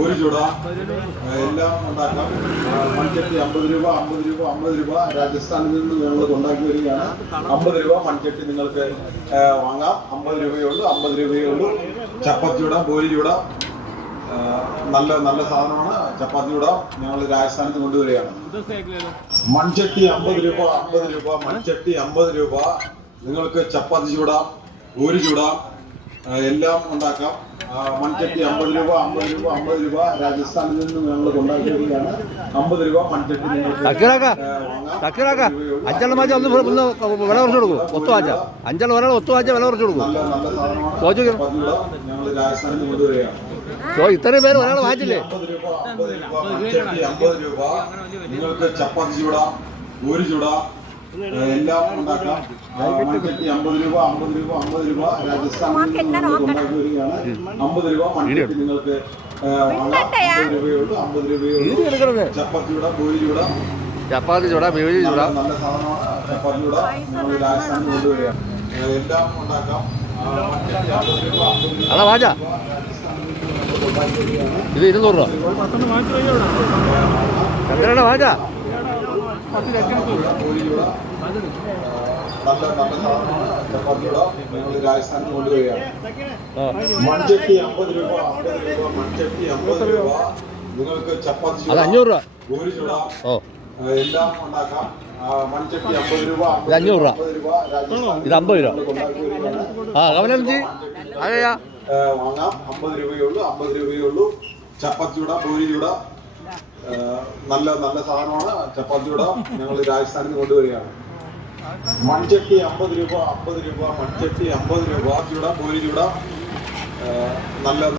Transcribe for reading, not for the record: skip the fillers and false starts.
ഒരു ചൂട എല്ലാം ഉണ്ടാക്കാം. മൺചട്ടി 50 രൂപ, 50 രൂപ, 50 രൂപ. രാജസ്ഥാനിൽ നിന്ന് ഞങ്ങൾ കൊണ്ടാക്കി വരികയാണ്. 50 രൂപ മൺചട്ടി നിങ്ങൾക്ക് വാങ്ങാം. 50 രൂപയേ ഉള്ളൂ, 50 രൂപയേ ഉള്ളൂ. ചപ്പാത്തി ചൂട, ബോലി ചൂട, നല്ല നല്ല സാധനമാണ്. ചപ്പാത്തി ചൂട ഞങ്ങൾ രാജസ്ഥാനിൽ നിന്ന് കൊണ്ടുവരികയാണ്. മൺചട്ടി 50 രൂപ, 50 രൂപ. മൺചട്ടി 50 രൂപ. നിങ്ങൾക്ക് ചപ്പാത്തി ചൂട, ബോലി ചൂട എല്ലാം ഉണ്ടാക്കാം. മൺചട്ടി 50 രൂപ, 50 രൂപ, 50 രൂപ. രാജസ്ഥാനിൽ നിന്ന് ഞങ്ങൾ കൊണ്ടാക്കി വരികയാണ്. 50 രൂപ മൺചട്ടി നിങ്ങൾക്ക് അഞ്ചെണ്ണം വാച്ച ഒന്ന് വില കുറച്ച് കൊടുക്കും. ഒത്തു വാച്ച അഞ്ചെണ്ണം ഒരാൾ ഒത്തു വാച്ച വില കുറച്ച് കൊടുക്കും. നല്ല നല്ല സാധനമാണ്. ഞങ്ങൾ രാജസ്ഥാനിൽ നിന്ന് കൊണ്ടുവരികയാണ്. ഇത്രയും പേര് ഒരാൾ വാങ്ങിച്ചില്ലേ? 50 രൂപ, 50 രൂപ. മൺചട്ടി 50 രൂപ. നിങ്ങൾക്ക് ചപ്പാത്തി ചൂട, ബോലി ചൂട എല്ലാം ഉണ്ടാക്കാം. മൺചട്ടി 50 രൂപ, 50 രൂപ, 50 രൂപ. രാജസ്ഥാനിൽ നിന്ന് കൊണ്ടാക്കി വരികയാണ്. 50 രൂപ മൺചട്ടി നിങ്ങൾക്ക് വാങ്ങാം. 50 രൂപയേ ഉള്ളൂ, 50 രൂപയേ ഉള്ളൂ. ചപ്പാത്തി ചൂട, ബോലി ചൂട, ചപ്പാത്തി ചൂട, ബോലി ചൂട നല്ല സാധനമാണ്. ചപ്പാത്തി ചൂട ഞങ്ങൾ രാജസ്ഥാനിൽ കൊണ്ടുവരികയാണ്. എല്ലാം ഉണ്ടാക്കാം. മൺചട്ടി 50 രൂപ, 50 രൂപ. അതാ വാച്ച ഇത് 200 രൂപ. ചന്ദ്രയുടെ വാച്ച നല്ല നല്ല സാധനമാണ്. ചപ്പാത്തി ചൂട ഞങ്ങൾ രാജസ്ഥാനിൽ കൊണ്ടുവരികയാണ്. മൺചട്ടി 50 രൂപ, 50 രൂപ. മൺചട്ടി 50 രൂപ. നിങ്ങൾക്ക് ചപ്പാത്തി ചൂട, 500 രൂപ. ബോലി ചൂട എല്ലാം ഉണ്ടാക്കാം. മൺചട്ടി 50 രൂപ, 500 രൂപ. 50 രൂപ. രാജസ്ഥാനിൽ ഇത് 50 രൂപ. കൊണ്ടാക്കി വരികയാണ്. അതെയാ വാങ്ങാം. 50 രൂപയേ ഉള്ളൂ, 50 രൂപയേ ഉള്ളൂ. ചപ്പാത്തി ചൂട, ബോലി ചൂട നല്ല നല്ല സാധനമാണ്. ചപ്പാത്തി ചൂട ഞങ്ങൾ രാജസ്ഥാനിൽ നിന്ന് കൊണ്ടുവരികയാണ്. മൺചട്ടി 50 രൂപ, 50 രൂപ. മൺചട്ടി 50 രൂപ. ചൂട, ബോലി ചൂട നല്ല